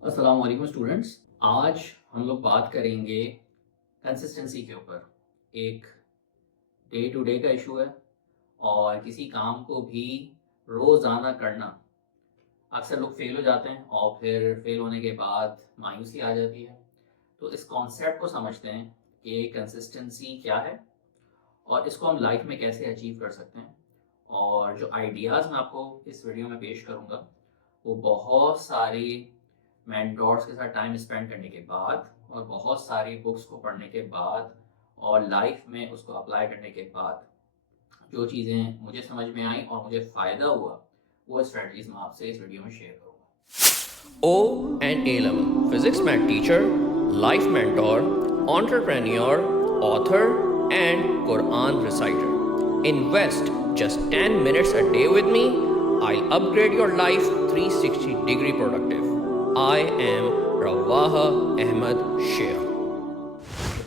अस्सलाम वालेकुम स्टूडेंट्स। आज हम लोग बात करेंगे कंसिस्टेंसी के ऊपर। एक डे टू डे का इशू है और किसी काम को भी रोज़ाना करना। अक्सर लोग फेल हो जाते हैं और फिर फेल होने के बाद मायूसी आ जाती है। तो इस कॉन्सेप्ट को समझते हैं कि कंसिस्टेंसी क्या है और इसको हम लाइफ में कैसे अचीव कर सकते हैं। और जो आइडियाज़ मैं आपको इस वीडियो में पेश करूँगा वो बहुत सारी मेंटोर्स के साथ टाइम स्पेंड करने के बाद और बहुत सारी बुक्स को पढ़ने के बाद और लाइफ में उसको अप्लाई करने के बाद जो चीज़ें मुझे समझ में आई और मुझे फ़ायदा हुआ वो स्ट्रेटजीज मैं आपसे इस वीडियो में शेयर करूँगा। O and A level physics math teacher, life mentor, entrepreneur, author, and Quran reciter. Invest just 10 minutes a day with me. I'll upgrade your life 360-degree productive. I am Rawaha Ahmed Sheikh.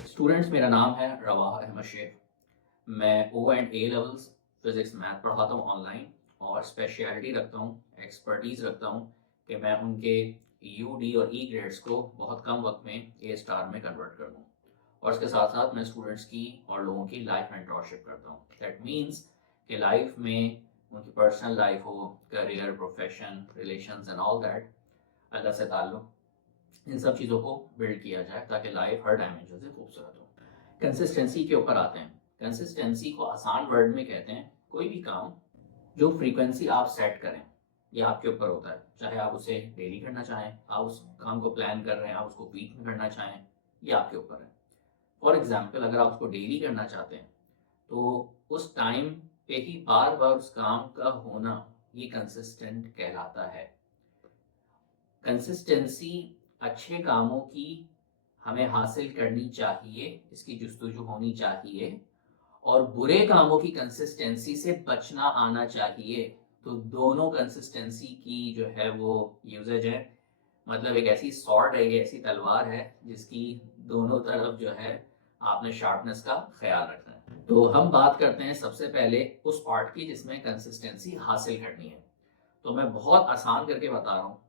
Students, मेरा नाम है रवाह अहमद शेख। मैं O and A levels physics math पढ़ाता हूँ online और speciality रखता हूँ, expertise रखता हूँ कि मैं उनके यू डी और ई ग्रेड्स को बहुत कम वक्त में ए स्टार में कन्वर्ट कर दूँ। और इसके साथ साथ मैं स्टूडेंट्स की और लोगों की लाइफ मेंटरशिप करता हूँ। दैट मीन्स कि लाइफ में उनकी पर्सनल लाइफ हो, career, profession, relations and all that, Allah से ताल्लुक़, इन सब चीज़ों को बिल्ड किया जाए ताकि लाइफ हर डायमेंशन से खूबसूरत हो। कंसिस्टेंसी के ऊपर आते हैं। कंसिस्टेंसी को आसान वर्ड में कहते हैं कोई भी काम जो फ्रीक्वेंसी आप सेट करें, ये आपके ऊपर होता है। चाहे आप उसे डेली करना चाहें, आप उस काम को प्लान कर रहे हैं, आप उसको वीक में करना चाहें, ये आपके ऊपर है। फॉर एग्जाम्पल, अगर आप उसको डेली करना चाहते हैं तो उस टाइम पे ही बार बार उस काम का होना ये कंसिस्टेंट कहलाता है। कंसिस्टेंसी अच्छे कामों की हमें हासिल करनी चाहिए, इसकी जुस्तजू होनी चाहिए, और बुरे कामों की कंसिस्टेंसी से बचना आना चाहिए। तो दोनों कंसिस्टेंसी की जो है वो यूजेज है। मतलब एक ऐसी सॉर्ड है, ये ऐसी तलवार है जिसकी दोनों तरफ जो है आपने शार्पनेस का ख्याल रखना है। तो हम बात करते हैं सबसे पहले उस पार्ट की जिसमें कंसिस्टेंसी हासिल करनी है। तो मैं बहुत आसान करके बता रहा हूँ।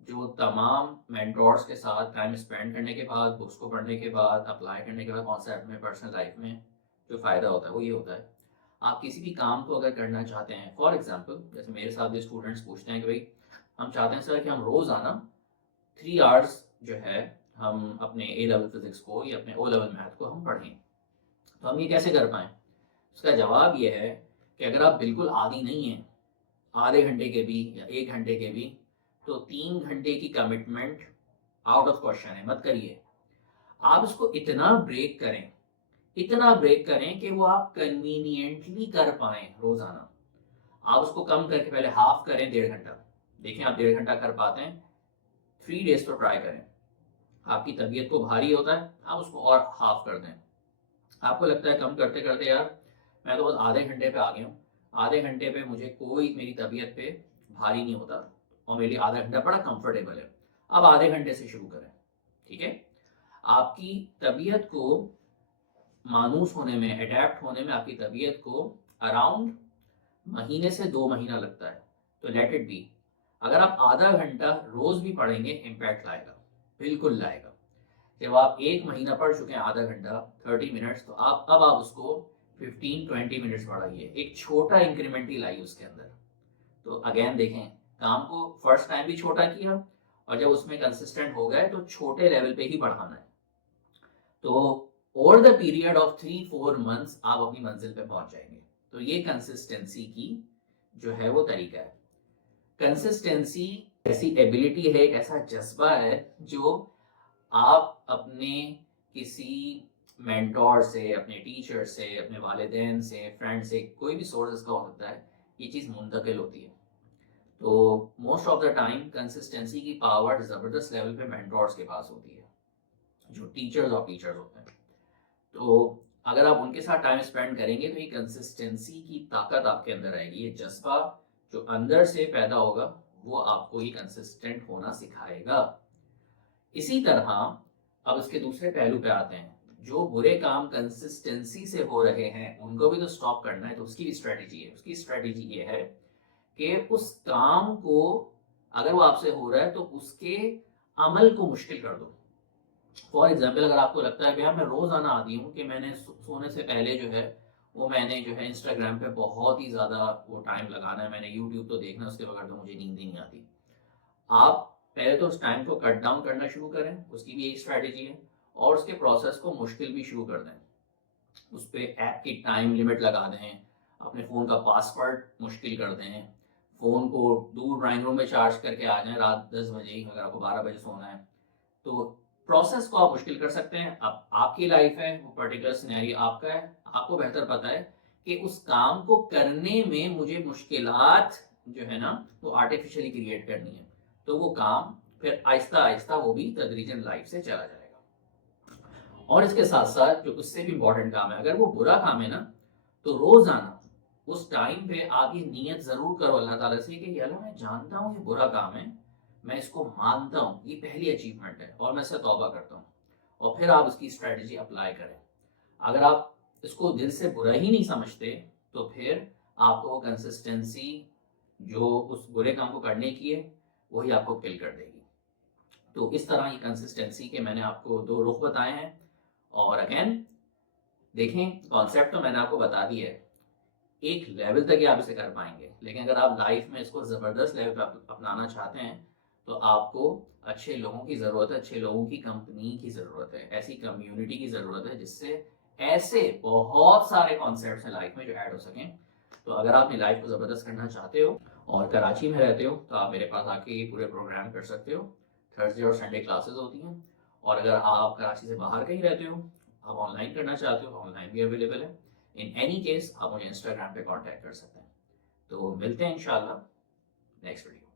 जो तमाम मेंटोर्स के साथ टाइम स्पेंड करने के बाद, बुक्स को पढ़ने के बाद, अप्लाई करने के बाद कॉन्सेप्ट में, पर्सनल लाइफ में जो फ़ायदा होता है वो ये होता है। आप किसी भी काम को अगर करना चाहते हैं, फॉर एग्जांपल जैसे मेरे साथ भी स्टूडेंट्स पूछते हैं कि भाई हम चाहते हैं सर कि हम रोज़ाना 3 आवर्स जो है हम अपने ए लेवल फिज़िक्स को या अपने ओ लेवल मैथ को हम पढ़ें। तो हम ये कैसे कर पाएँ? उसका जवाब ये है कि अगर आप बिल्कुल आदी नहीं हैं, आधे घंटे के भी या 1 घंटे के भी, तो 3 घंटे की कमिटमेंट आउट ऑफ क्वेश्चन है, मत करिए। आप इसको इतना ब्रेक करें कि वो आप कन्वीनियंटली कर पाएँ रोज़ाना। आप उसको कम करके पहले हाफ करें, 1.5 घंटा। देखें आप 1.5 घंटा कर पाते हैं, 3 डेज़ पर ट्राई करें। आपकी तबीयत को भारी होता है, आप उसको और हाफ कर दें। आपको लगता है कम करते करते यार मैं तो बस आधे घंटे पे आ गया हूँ, आधे घंटे पे मुझे कोई मेरी तबीयत पे भारी नहीं होता और मेरे लिए आधा घंटा बड़ा कंफर्टेबल है। अब आधे घंटे से शुरू करें, ठीक है? आपकी तबीयत को मानूस होने में, अडेप्ट होने में आपकी तबीयत को अराउंड महीने से 2 महीना लगता है। तो लेट इट बी। अगर आप आधा घंटा रोज भी पढ़ेंगे, इम्पैक्ट लाएगा, बिल्कुल लाएगा। जब आप 1 महीना पढ़ चुके हैं आधा घंटा, 30 मिनट्स, तो अब आप उसको 15-20 मिनट्स बढ़ाइए, एक छोटा इंक्रीमेंट ही लाइए उसके अंदर। तो अगेन देखें, काम को फर्स्ट टाइम भी छोटा किया और जब उसमें कंसिस्टेंट हो गए तो छोटे लेवल पे ही बढ़ाना है। तो over the period of 3-4 months आप अपनी मंजिल पे पहुंच जाएंगे। तो ये कंसिस्टेंसी की जो है वो तरीका है। कंसिस्टेंसी ऐसी एबिलिटी है, एक ऐसा जज्बा है जो आप अपने किसी मेंटोर से, अपने टीचर से, अपने वालिदैन से, फ्रेंड से, कोई भी सोर्सेज का हो सकता है, ये चीज़ मुंतकिल होती है। तो most of the time consistency की पावर ज़बरदस्त लेवल पे मेंटोर्स के पास होती है, जो टीचर्स ऑफ टीचर्स होते हैं। तो अगर आप उनके साथ टाइम स्पेंड करेंगे तो ये कंसिस्टेंसी की ताकत आपके अंदर आएगी। ये जज्बा जो अंदर से पैदा होगा वो आपको ये कंसिस्टेंट होना सिखाएगा। इसी तरह अब इसके दूसरे पहलू पे आते हैं। जो बुरे काम कंसिस्टेंसी से हो रहे हैं उनको भी तो स्टॉप करना है, तो उसकी भी स्ट्रेटेजी है। उसकी स्ट्रेटेजी ये है कि उस काम को, अगर वो आपसे हो रहा है तो उसके عمل کو مشکل کر دو. فار ایگزامپل اگر آپ کو لگتا ہے کہ میں روزانہ عادی ہوں کہ میں نے سونے سے پہلے جو ہے وہ میں نے جو ہے انسٹاگرام پہ بہت ہی زیادہ وہ ٹائم لگانا ہے, میں نے یوٹیوب تو دیکھنا ہے, اس کے بغیر تو مجھے نیند ہی نہیں آتی. آپ پہلے تو اس ٹائم کو کٹ ڈاؤن کرنا شروع کریں, اس کی بھی ایک اسٹریٹجی ہے, اور اس کے پروسیس کو مشکل بھی شروع کر دیں. اس پہ ایپ کی ٹائم لمٹ لگا دیں, اپنے فون کا پاسورڈ مشکل کر دیں, فون کو دور ڈرائنگ روم میں چارج کر کے آ جائیں رات 10 بجے ہی, اگر آپ کو 12 بجے سونا ہے. تو پروسیس کو آپ مشکل کر سکتے ہیں. اب آپ کی لائف ہے, وہ پرٹیکولر سینیریو آپ کا ہے, آپ کو بہتر پتا ہے کہ اس کام کو کرنے میں مجھے مشکلات جو ہے نا وہ آرٹیفیشلی کریٹ کرنی ہے, تو وہ کام پھر آہستہ آہستہ وہ بھی تدریجاً لائف سے چلا جائے گا. اور اس کے ساتھ ساتھ جو اس سے بھی امپورٹنٹ کام ہے, اگر وہ برا کام ہے نا, تو روزانہ اس ٹائم پہ آپ یہ نیت ضرور کرو اللہ تعالیٰ سے کہ اللہ میں جانتا ہوں یہ برا کام ہے, میں اس کو مانتا ہوں, یہ پہلی اچیومنٹ ہے اور میں اس سے توبہ کرتا ہوں, اور پھر آپ اس کی اسٹریٹجی اپلائی کریں. اگر آپ اس کو دل سے برا ہی نہیں سمجھتے تو پھر آپ کو کنسسٹنسی جو اس برے کام کو کرنے کی ہے وہی آپ کو کل کر دے گی. تو اس طرح یہ کنسسٹنسی کے میں نے آپ کو 2 رخ بتائے ہیں. اور اگین دیکھیں, کانسیپٹ تو میں نے آپ کو بتا دی ہے, ایک لیول تک ہی آپ اسے کر پائیں گے, لیکن اگر آپ لائف میں اس کو زبردست لیول پہ اپنانا چاہتے ہیں تو آپ کو اچھے لوگوں کی ضرورت ہے, اچھے لوگوں کی کمپنی کی ضرورت ہے, ایسی کمیونٹی کی ضرورت ہے جس سے ایسے بہت سارے کانسیپٹس ہیں لائف میں جو ایڈ ہو سکیں. تو اگر آپ اپنی لائف کو زبردست کرنا چاہتے ہو اور کراچی میں رہتے ہو تو آپ میرے پاس آ کے یہ پورے پروگرام کر سکتے ہو. تھرسڈے اور سنڈے کلاسز ہوتی ہیں, اور اگر آپ کراچی سے باہر کہیں رہتے ہو, آپ آن لائن کرنا چاہتے ہو, آن لائن بھی اویلیبل ہے. ان اینی کیس آپ مجھے انسٹاگرام پہ کانٹیکٹ کر سکتے ہیں. تو ملتے ہیں انشاءاللہ نیکسٹ ویڈیو.